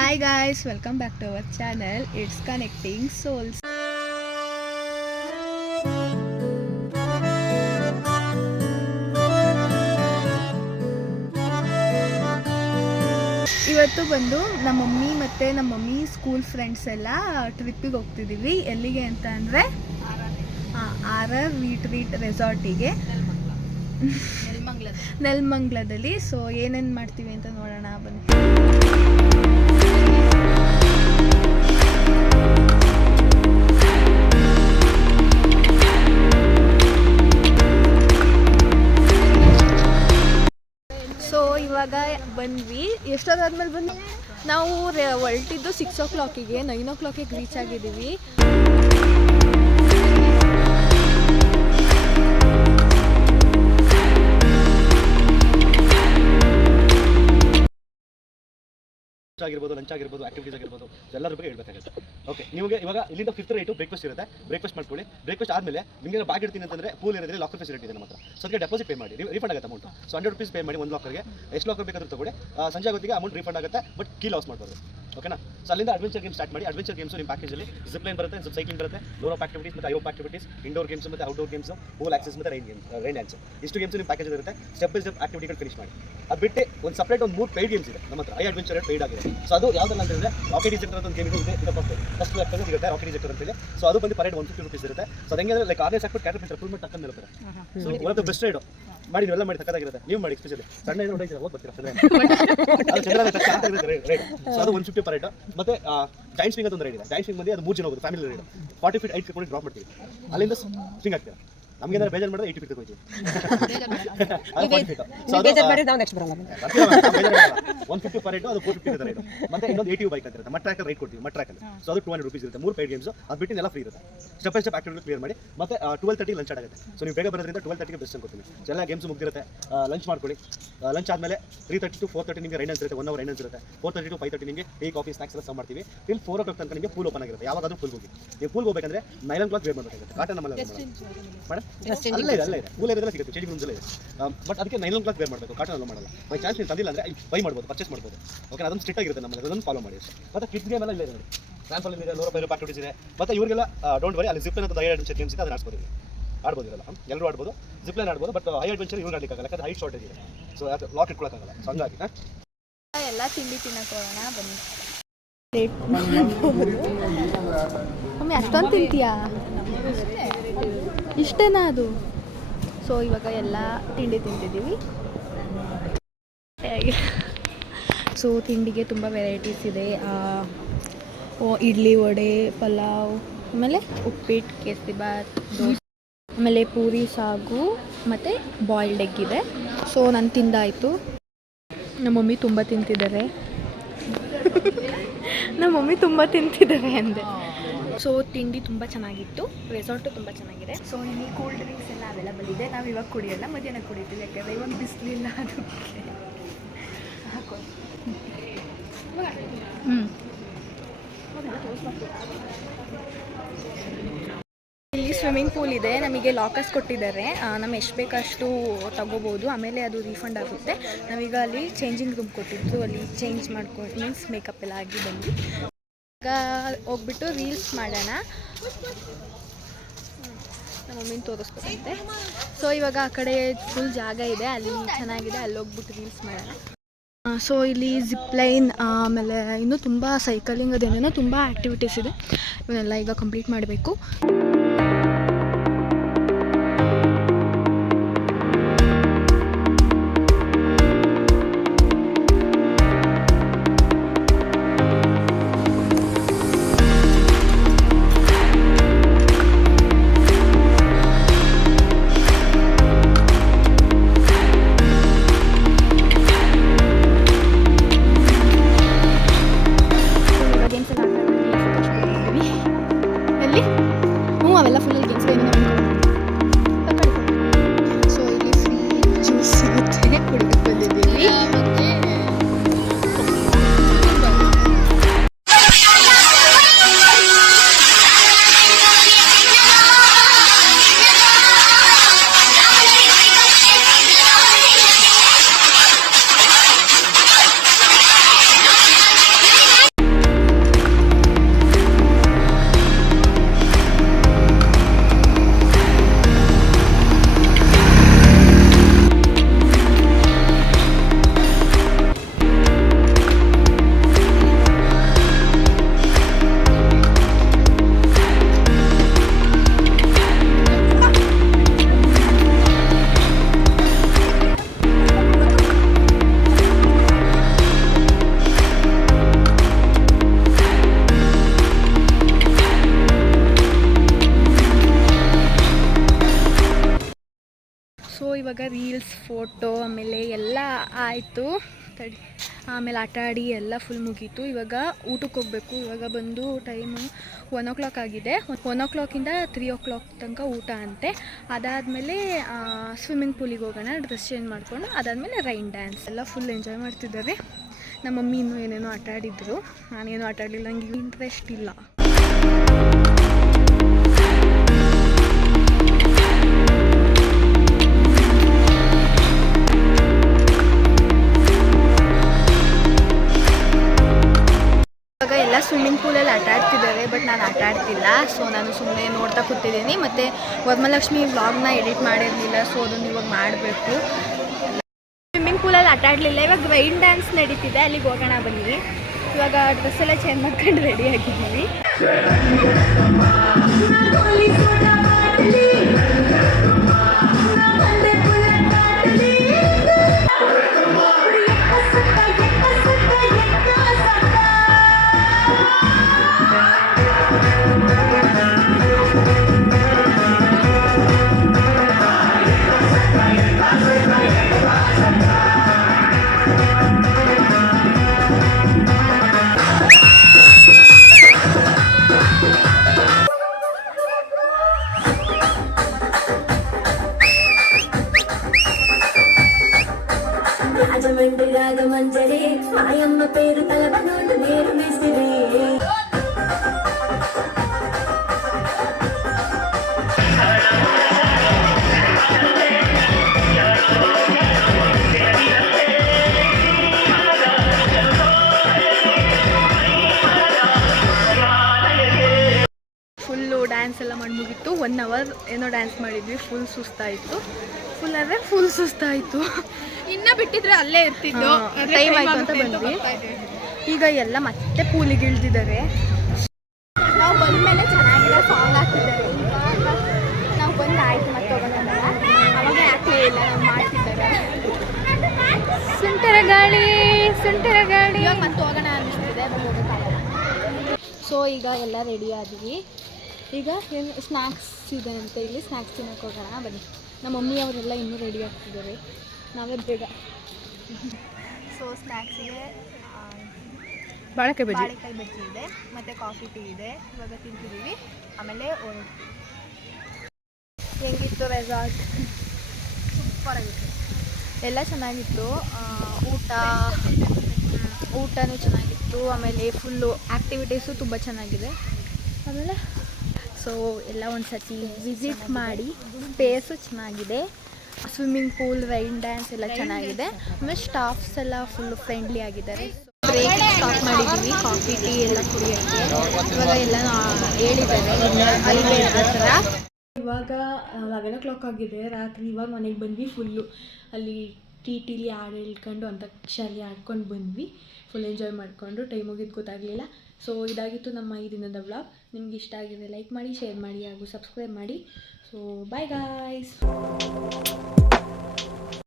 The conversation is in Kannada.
Hi guys, welcome back to our channel. It's Connecting Souls. ಇವತ್ತು ಬಂದು ನಮ್ಮ ಮಮ್ಮಿ ಸ್ಕೂಲ್ ಫ್ರೆಂಡ್ಸ್ ಎಲ್ಲ ಟ್ರಿಪ್ಪಿಗೆ ಹೋಗ್ತಿದ್ದೀವಿ. ಎಲ್ಲಿಗೆ ಅಂತ ಅಂದರೆ RR ರೀಟ್ರೀಟ್ ರೆಸಾರ್ಟಿಗೆ ನೆಲಮಂಗಲದಲ್ಲಿ. ಸೊ ಏನೇನು ಮಾಡ್ತೀವಿ ಅಂತ ನೋಡೋಣ ಬನ್ನಿ. ಸೊ ಇವಾಗ ಬಂದ್ವಿ. ಎಷ್ಟೊತ್ತಾದ್ಮೇಲೆ ಬಂದು ನಾವು ಹೊರಟಿದ್ದು 6 o'clock-ಗೆ, 9 o'clock-ಗೆ ರೀಚ್ ಆಗಿದ್ದೀವಿ. ಆಗಿರ್ಬೋದು, ಲಂಚ್ ಆಗಿರ್ಬೋದು, ಆಕ್ಟಿವಿಟೀಸ್ ಆಗಿರ್ಬೋದು, ಎಲ್ಲರ ಬಗ್ಗೆ ಹೇಳ್ಬೇಕಾಗುತ್ತೆ. ಓಕೆ, ನಿಮಗೆ ಇವಾಗ ಇಲ್ಲಿಂದ 5th ರೈಟು ಬ್ರೇಕ್ಫಾಸ್ಟ್ ಇರುತ್ತೆ. ಬ್ರೇಕ್ಫಾಸ್ಟ್ ಮಾಡ್ಕೊಳ್ಳಿ. ಬ್ರೇಕ್ಫಾಸ್ಟ್ ಆದಮೇಲೆ ನಿಮಗೆ ಬ್ಯಾಗ್ ಇಡ್ತೀನಿ ಅಂತಂದರೆ ಪೂಲ್ ಇರೋದ್ರೆ ಲಾಕರ್ ಫೆಸಿಲಿಟಿ ಇದೆ ನಮ್ಮ ಹತ್ರ. ಸೊ ಅದಕ್ಕೆ ಡೆಪಾಸಿಟ್ ಪೇ ಮಾಡಿ, ರೀಫಂಡ್ ಆಗುತ್ತೆ ಅಮೌಂಟ್. ಸೊ 100 rupees ಪೇ ಮಾಡಿ ಒಂದು ಲಾಕರ್ಗೆ. ಎಷ್ಟು ಲಾಕರ್ ಬೇಕಾದ್ರೂ ತಗೊಳ್ಳಿ. ಸಂಜೆ ಆಗೋತ್ತಿಗೆ ಅಮೌಂಟ್ ರೀಫಂಡ್ ಆಗುತ್ತೆ, ಬಟ್ ಕೀ ಲಾಸ್ ಮಾಡಬಾರ್ದು. ಓಕೆನಾ? ಸೊ ಅಲ್ಲಿಂದ ಅಡ್ವೆಂಚರ್ ಗೇಮ್ ಸ್ಟಾರ್ಟ್ ಮಾಡಿ. ಅಡ್ವೆಂಚರ್ ಗೇಮ್ಸು ನಿಮ್ಮ ಪ್ಯಾಕೇಜಲ್ಲಿ ಜಿಪ್ ಲೈನ್ ಬರುತ್ತೆ, ಜಿಪ್ ಸೈಕ್ಲಿಂಗ್ ಬರುತ್ತೆ, ಲೋರ್ ಆಫ್ ಆಕ್ಟಿವಿಟೀಸ್ ಮತ್ತು ಐರೋಪ್ ಆಕ್ಟಿವಿಟೀಸ್, ಇಂಡೋರ್ ಗೇಮ್ಸ್ ಮತ್ತು ಔಟ್ಡೋರ್ ಗೇಮ್ಸ್, ಪೂಲ್ ಆಕ್ಸೆಸ್ ಮತ್ತು ರೈನ್ ಡ್ಯಾನ್ಸ್. ಇಷ್ಟು ಗೇಮ್ಸ್ ನಿಮ್ಮ ಪ್ಯಾಕೇಜ್ ಇರುತ್ತೆ. ಸ್ಟೆಪ್ ಬೈ ಸ್ಟೆಪ್ ಆಕ್ಟಿವಿಟಿಗಳು ಫಿನಿಶ್ ಮಾಡಿ. ಅದು ಬಿಟ್ಟು ಒಂದು ಸಪ್ರೇಟ್ ಒಂದು 3 ಪೇಯ್ಡ್ ಗೇಮ್ಸ್ ಇದೆ ನಮ್ಮ ಹತ್ರ. ಅಡ್ವೆಂಚರ್ ಪೇಯ್ಡ್ ಆಗಿದೆ. ಸೊ ಅದು ಯಾವುದಲ್ಲ ಅಂತಂದರೆ ರಾಕೆಟ್ ಡಿಜೆಕ್ಟರ್ ಅಂತ ಒಂದು ಗೇಮ್ ಇದೆ. ಫಸ್ಟ್ ಲೆಕ್ಕಲ್ಲಿ ಸಿಗುತ್ತೆ ರಾಕೆಟ್ ಡಿಜೆಕ್ಟರ್ ಅಂತೇಳಿ. ಸೊ ಅದು ಬಂದು ಪರೇಡ್ 150 rupees ಇರುತ್ತೆ. ಸೊ ಅದಂಗೆ ಲೈಕ್ ಆರ್ನೇಸ್ ಹಾಕ್ಬಿಟ್ಟು ಕ್ಯಾಟರ್ ಫುಲ್ ಮಾಡಿ ಟಕ್ಕಂದು ಇರ್ತಾರೆ. ಸೊ ಇವತ್ತು ಬೆಸ್ಟ್ ರೈಡು ಮಾಡಿ, ನೀವೆಲ್ಲ ಮಾಡಿ ತಕ್ಕದಾಗಿರುತ್ತೆ. ನೀವು ಮಾಡಿ ಎಸ್ಪೆಷಲಿ ಸಣ್ಣ ಏನು ಹೊಡೆಯಿಲ್ಲ, ಹೋಗಿ ಬರ್ತೀರಾ ಅದು ಚೆನ್ನಾಗಿರುತ್ತೆ ರೈಡ್. ಸೊ ಅದು 150 per ರೈಡ್. ಮತ್ತು ಜಾಯಿಂಟ್ ಸ್ವಿಂಗ್ ಅಂತ ಒಂದು ರೈಡ್ ಇದೆ. ಜಾಯಿಂಟ್ ಸ್ವಿಂಗ್ ಬಂದು ಅದು 3 ಜನ ಹೋಗೋದು, family ride. 40 feet height drop ಮಾಡ್ತೀವಿ. ಅಲ್ಲಿಂದ ಸ್ವಿಂಗ್ ಆಗ್ತೀರಾ. ನಮಗೆ ಏನಾದ್ರು ಬೇಜಾರು ಮಾಡಿದ್ರೆ 80 feet ಹೋಗ್ತೀವಿ. ಅದು 40 feet. ಸೊ ಅದು ನಾವು ನೆಕ್ಸ್ಟ್ ಬರಲ್ಲ. 150 per ರೈಡ್, ಅದು 450 ಇದೆ ರೈಡ್. ಮತ್ತೆ ಇನ್ನೊಂದು ATV ಬೈಕ್ ಅಂತ ಇರುತ್ತೆ. ಮಟ್ ಟ್ರ್ಯಾಕಲ್ಲಿ ರೈಡ್ ಕೊಡ್ತೀವಿ, ಮಟ್ ಟ್ರ್ಯಾಕಲ್ಲಿ. ಸೊ ಅದು 200 rupees ಇರುತ್ತೆ. 3 ಪೇಯ್ಡ್ ಗೇಮ್ಸ್. ಅದು ಬಿಟ್ಟು ಎಲ್ಲ ಫ್ರೀ ಇರುತ್ತೆ. Step by step activity clear ಮಾಡಿ. ಮತ್ತೆ 12:30 ಲಂಚ್ ಆಗುತ್ತೆ. ಸೊ ನೀವು ಬೇಗ ಬರೋದ್ರಿಂದ 12:30ಗೆ ಬೆಸ್ಟ್ ಅನ್ಕೊತೀನಿ. ಎಲ್ಲ ಗೇಮ್ಸ್ ಮುಗಿದಿರುತ್ತೆ. ಲಂಚ್ ಮಾಡ್ಕೊಳ್ಳಿ. ಲಂಚ್ ಆದಮೇಲೆ 3:30 to 4:30 ನಿಮಗೆ ರೈನ್ ಇರುತ್ತೆ. 1 hour ರೈನ್ ಇರುತ್ತೆ. 4:30 to 5:30 ನಿಮಗೆ ಟೀ ಕಾಫಿ ಸ್ನಾಕ್ಸ್ ಎಲ್ಲ ಸರ್ವ್ ಮಾಡ್ತೀವಿ. ಟಿಲ್ 4 o'clock ತನಕ ನಿಮಗೆ ಪೂಲ್ ಓಪನ್ ಆಗಿರುತ್ತೆ. ಯಾವಾಗಾದ್ರೂ ಪೂಲ್ ಹೋಗಿ. ನೀವು ಪೂಲ್ ಹೋಗಬೇಕಂದ್ರೆ 9 o'clock ವೇಟ್ ಮಾಡಬೇಕಾಗುತ್ತೆ. ಕಾಟನ್ ನಮ್ಮಲ್ಲಿ ಅಲ್ಲೇ ಇದೆ ಪೂಲ್ ಏರಿಯಾದಲ್ಲಿ ಸಿಗುತ್ತೆ, ಚೇಂಜಿಂಗ್ ರೂಮ್ಸ್ ಇದೆ. ಬಟ್ ಅದಕ್ಕೆ 9 o'clock ವೇರ್ ಮಾಡಬೇಕು. ಕಾಟನ್ ಅಲ್ಲ ಮಾಡಲ್ಲ. ಬೈ ಚಾನ್ಸ್ ನೀವು ತಂದಿಲ್ಲ ಅಂದರೆ ಬೈ ಮಾಡ್ಬೋದು, ಪರ್ಚೇಸ್ ಮಾಡ್ಬೋದು. ಓಕೆ, ಅದೊಂದು ಸ್ಟ್ರಿಕ್ಟ್ ಆಗಿರುತ್ತೆ ನಮ್ಮಲ್ಲಿ. ಅದನ್ನು ಫಾಲೋ ಮಾಡಿ. ಮತ್ತೆ ಕಿಡ್ಸ್ ಗೇಮ್ ಎಲ್ಲ ಇಲ್ಲ ಇದೆ ನೋಡಿ. ಟ್ರಾನ್ಸ್ಫಾಲ್ ಇದೆ, ಲೋರ್ ಪೈರೋ ಆಕ್ಟಿವಿಟೀಸ್ ಇದೆ. ಮತ್ತೆ ಇವರಿಗೆಲ್ಲ ಡೋಂಟ್ ವರಿ, ಅಲ್ಲಿ ಜಿಪ್ ಲೈನ್ ಅಂತ ಹೈ ಅಡ್ವೆಂಚರ್ ಗೇಮ್ಸ್ ಇದೆ. ಅದನ್ನ ಆಡ್ಬೋದು ಇರಲ್ಲ, ಎಲ್ಲರೂ ಆಡ್ಬೋದು. ಜಿಪ್ ಲೈನ್ ಆಡ್ಬೋದು, ಬಟ್ ಹೈ ಅಡ್ವೆಂಚರ್ ಇವ್ರು ಆಡಲಿಕ್ಕಾಗಲ್ಲ, ಯಾಕಂದ್ರೆ ಹೈಟ್ ಶಾರ್ಟೇಜ್ ಇದೆ. ಸೊ ಅದು ಲಾಕ್ ಇಟ್ಕೊಳ್ಳೋಕ್ಕಾಗಲ್ಲ. ಸೊ ಹಂಗಾಗಿ ಎಲ್ಲ ತಿಂಡಿ ತಿನ್ನಕ್ಕೆ ಹೋಗೋಣ ಬನ್ನಿ. ಮಮ್ಮಿ ಅಷ್ಟೊಂದು ತಿಂತೀಯಾ? ಇಷ್ಟೇನಾ ಅದು? ಸೊ ಇವಾಗ ಎಲ್ಲ ತಿಂಡಿ ತಿಂತಿದ್ದೀವಿ. ಸೊ ತಿಂಡಿಗೆ ತುಂಬ ವೆರೈಟೀಸ್ ಇದೆ. ಇಡ್ಲಿ, ವಡೆ, ಪಲಾವ್, ಆಮೇಲೆ ಉಪ್ಪಿಟ್ಟು, ಕೇಸರಿಬಾತ್, ದೋಸೆ, ಆಮೇಲೆ ಪೂರಿ, ಸಾಗು ಮತ್ತು ಬಾಯ್ಲ್ಡ್ ಎಗ್ ಇದೆ. ಸೊ ನಾನು ತಿಂದಾಯಿತು. ನಮ್ಮ ಮಮ್ಮಿ ತುಂಬ ತಿಂತಿದ್ದಾರೆ. ಅಂದೆ. ಸೊ ತಿಂಡಿ ತುಂಬ ಚೆನ್ನಾಗಿತ್ತು. ರೆಸಾರ್ಟು ತುಂಬ ಚೆನ್ನಾಗಿದೆ. ಸೊ ಇಲ್ಲಿ ಕೂಲ್ ಡ್ರಿಂಕ್ಸ್ ಎಲ್ಲ ಅವೈಲಬಲ್ ಇದೆ. ನಾವು ಇವಾಗ ಕುಡಿಯೋಲ್ಲ, ಮಧ್ಯಾಹ್ನ ಕುಡಿತೀವಿ. ಯಾಕಂದರೆ ಇವಾಗ ಬಿಸಿಲಿಲ್ಲ, ಅದಕ್ಕೆ ಹಾಕೋ. ಇಲ್ಲಿ ಸ್ವಿಮ್ಮಿಂಗ್ ಪೂಲ್ ಇದೆ. ನಮಗೆ ಲಾಕರ್ಸ್ ಕೊಟ್ಟಿದ್ದಾರೆ. ನಮ್ಮ ಎಷ್ಟು ಬೇಕಷ್ಟು ತಗೋಬೋದು. ಆಮೇಲೆ ಅದು ರೀಫಂಡ್ ಆಗುತ್ತೆ. ನಾವೀಗ ಅಲ್ಲಿ ಚೇಂಜಿಂಗ್ ರೂಮ್ ಕೊಟ್ಟಿದ್ದು, ಅಲ್ಲಿ ಚೇಂಜ್ ಮಾಡ್ಕೊಂಡು ಮೀನ್ಸ್ ಮೇಕಪ್ ಎಲ್ಲ ಆಗಿ ಬಂದು ಈಗ ಹೋಗ್ಬಿಟ್ಟು ರೀಲ್ಸ್ ಮಾಡೋಣ. ನಮ್ಮ ಮಮ್ಮಿನ ತೋರಿಸ್ಬೇಕಂತೆ. ಸೊ ಇವಾಗ ಆ ಕಡೆ ಫುಲ್ ಜಾಗ ಇದೆ, ಅಲ್ಲಿ ಚೆನ್ನಾಗಿದೆ, ಅಲ್ಲಿ ಹೋಗ್ಬಿಟ್ಟು ರೀಲ್ಸ್ ಮಾಡೋಣ. ಸೊ ಇಲ್ಲಿ ಜಿಪ್ ಲೈನ್, ಆಮೇಲೆ ಇನ್ನೂ ತುಂಬ ಸೈಕಲಿಂಗ್, ಅದೇನೇನೋ ತುಂಬ ಆ್ಯಕ್ಟಿವಿಟೀಸ್ ಇದೆ. ಇವನ್ನೆಲ್ಲ ಈಗ ಕಂಪ್ಲೀಟ್ ಮಾಡಬೇಕು. ಎಲ್ಲಿ ಇವಾಗ ರೀಲ್ಸ್ ಫೋಟೋ ಆಮೇಲೆ ಎಲ್ಲ ಆಯಿತು. ಆಮೇಲೆ ಆಟ ಆಡಿ ಎಲ್ಲ ಫುಲ್ ಮುಗೀತು. ಇವಾಗ ಊಟಕ್ಕೆ ಹೋಗಬೇಕು. ಇವಾಗ ಬಂದು ಟೈಮು 1 o'clock ಆಗಿದೆ. 1 o'clock-ಇಂದ 3 o'clock ತನಕ ಊಟ ಅಂತೆ. ಅದಾದಮೇಲೆ ಸ್ವಿಮ್ಮಿಂಗ್ ಪೂಲಿಗೆ ಹೋಗೋಣ, ಡ್ರೆಸ್ ಚೇಂಜ್ ಮಾಡಿಕೊಂಡು. ಅದಾದಮೇಲೆ ರೈನ್ ಡ್ಯಾನ್ಸ್ ಎಲ್ಲ ಫುಲ್ ಎಂಜಾಯ್ ಮಾಡ್ತಿದ್ದಾರೆ. ನಮ್ಮ ಮಮ್ಮಿ ಇನ್ನೂ ಏನೇನೋ ಆಟ ಆಡಿದ್ರು, ನಾನೇನು ಆಟ ಆಡಲಿಲ್ಲ, ನನಗೆ ಇಂಟ್ರೆಸ್ಟ್ ಇಲ್ಲ. ಇವಾಗ ಎಲ್ಲ ಸ್ವಿಮ್ಮಿಂಗ್ ಪೂಲಲ್ಲಿ ಆಟ ಆಡ್ತಿದ್ದಾರೆ, ಬಟ್ ನಾನು ಆಟ ಆಡ್ತಿಲ್ಲ. ಸೊ ನಾನು ಸುಮ್ಮನೆ ನೋಡ್ತಾ ಕೂತಿದ್ದೀನಿ. ಮತ್ತು ವರಮಹಾಲಕ್ಷ್ಮಿ ವ್ಲಾಗ್ನ ಎಡಿಟ್ ಮಾಡಿರಲಿಲ್ಲ, ಸೊ ಅದನ್ನು ಇವಾಗ ಮಾಡಬೇಕು. ಸ್ವಿಮ್ಮಿಂಗ್ ಪೂಲಲ್ಲಿ ಆಟ ಆಡಲಿಲ್ಲ. ಇವಾಗ ರೈನ್ ಡ್ಯಾನ್ಸ್ ನಡೀತಿದೆ, ಅಲ್ಲಿಗೆ ಹೋಗೋಣ ಬನ್ನಿ. ಇವಾಗ ಡ್ರೆಸ್ ಎಲ್ಲ ಚೇಂಜ್ ಮಾಡ್ಕೊಂಡು ರೆಡಿ ಆಗಿದ್ದೀವಿ. రాజమండ్రి రాగమంజరి మాయమ్మ పేరు తలవనోడు నేరు మిసిరి ಫುಲ್ಲು ಡ್ಯಾನ್ಸ್ ಎಲ್ಲ ಮಾಡಿ ಮುಗೀತು. 1 hour ಏನೋ ಡ್ಯಾನ್ಸ್ ಮಾಡಿದ್ವಿ. ಫುಲ್ ಸುಸ್ತಾಯಿತು. ಫುಲ್ ಸುಸ್ತಾಯಿತು. ಇನ್ನ ಬಿಟ್ಟಿದ್ರೆ ಅಲ್ಲೇ ಇರ್ತಿದ್ದು. ಟೈಮ್ ಆಯಿತು ಅಂತ ಬಂದ್ವಿ. ಈಗ ಎಲ್ಲ ಮತ್ತೆ ಪೂಲಿಗೆ ಇಳಿದಿದ್ದಾರೆ. ನಾವು ಬಂದಮೇಲೆ ಚೆನ್ನಾಗಿರೋ ಸಾಂಗ್ ಹಾಕ್ತಿದ್ದಾರೆ. ಈಗ ನಾವು ಬಂದು ಆಯಿತು ಮತ್ತೆ ಹೋಗೋಣ. ಅವಾಗ ಯಾಕೆ ಇಲ್ಲ, ನಾವು ಮಾಡ್ತಿದ್ದಾರೆ. ಸುಂಟರ ಗಾಳಿ ಇವಾಗ ಮತ್ತೆ ಹೋಗೋಣ ಅನ್ನಿಸ್ತಿದೆ, ಅದು ಹೋಗೋಕ್ಕಾಗಲ್ಲ. ಸೊ ಈಗ ಎಲ್ಲ ರೆಡಿ ಆದ್ವಿ. ಈಗ ಏನು ಸ್ನ್ಯಾಕ್ಸ್ ಇದೆ ಅಂತ, ಇಲ್ಲಿ ಸ್ನ್ಯಾಕ್ಸ್ ತಿನ್ನೋಕೆ ಹೋಗೋಣ ಬನ್ನಿ. ನಮ್ಮ ಮಮ್ಮಿ ಅವರೆಲ್ಲ ಇನ್ನೂ ರೆಡಿ ಆಗ್ತಿದ್ದಾರೆ, ನಾವೇ ಬೇಗ. ಸೊ ಸ್ನ್ಯಾಕ್ಸಿಗೆ ಬಾಳೆಕಾಯಿ ಬಜ್ಜಿ ಇದೆ, ಮತ್ತು ಕಾಫಿ ಟೀ ಇದೆ. ಇವಾಗ ತಿಂತಿದ್ದೀವಿ, ಆಮೇಲೆ ಹೆಂಗಿತ್ತು ರೆಸಾರ್ಟ್? ಸೂಪರಾಗಿತ್ತು, ಎಲ್ಲ ಚೆನ್ನಾಗಿತ್ತು. ಊಟನೂ ಚೆನ್ನಾಗಿತ್ತು, ಆಮೇಲೆ ಫುಲ್ಲು ಆ್ಯಕ್ಟಿವಿಟೀಸು ತುಂಬ ಚೆನ್ನಾಗಿದೆ. ಆಮೇಲೆ ಸೊ ಎಲ್ಲ ಒಂದು ಸತಿ ವಿಸಿಟ್ ಮಾಡಿ. ಪ್ಲೇಸು ಚೆನ್ನಾಗಿದೆ, ಸ್ವಿಮ್ಮಿಂಗ್ ಪೂಲ್, ರೈನ್ ಡ್ಯಾನ್ಸ್ ಎಲ್ಲ ಚೆನ್ನಾಗಿದೆ. ಆಮೇಲೆ ಸ್ಟಾಫ್ಸ್ ಎಲ್ಲ ಫುಲ್ಲು ಫ್ರೆಂಡ್ಲಿ ಆಗಿದ್ದಾರೆ. ಬ್ರೇಕ್ ಸ್ಟಾಪ್ ಮಾಡಿದ್ದೀವಿ ಕಾಫಿ ಟೀ ಎಲ್ಲ ಕುಡಿಯೋಕ್ಕೆ. ಇವಾಗ ಎಲ್ಲ ಹೇಳಿದ್ದಾರೆ ಅಲ್ಲಿಗೆ ಹತ್ರ. ಇವಾಗ 11 o'clock ಆಗಿದೆ ರಾತ್ರಿ. ಇವಾಗ ಮನೆಗೆ ಬಂದ್ವಿ. ಫುಲ್ಲು ಅಲ್ಲಿ ಟೀಲಿ ಹಾಡು ಹೇಳ್ಕೊಂಡು ಅಂತಾಕ್ಷರಿ ಆಡ್ಕೊಂಡು ಬಂದ್ವಿ. ಫುಲ್ ಎಂಜಾಯ್ ಮಾಡಿಕೊಂಡು ಟೈಮ್ ಹೋಗಿದ್ದು ಗೊತ್ತಾಗಲಿಲ್ಲ. ಸೊ ಇದಾಗಿತ್ತು ನಮ್ಮ ಈ ದಿನದ ವ್ಲಾಗ್. ನಿಮ್ಗೆ ಇಷ್ಟ ಆಗಿದೆ ಲೈಕ್ ಮಾಡಿ, ಶೇರ್ ಮಾಡಿ ಹಾಗೂ ಸಬ್ಸ್ಕ್ರೈಬ್ ಮಾಡಿ. So bye guys.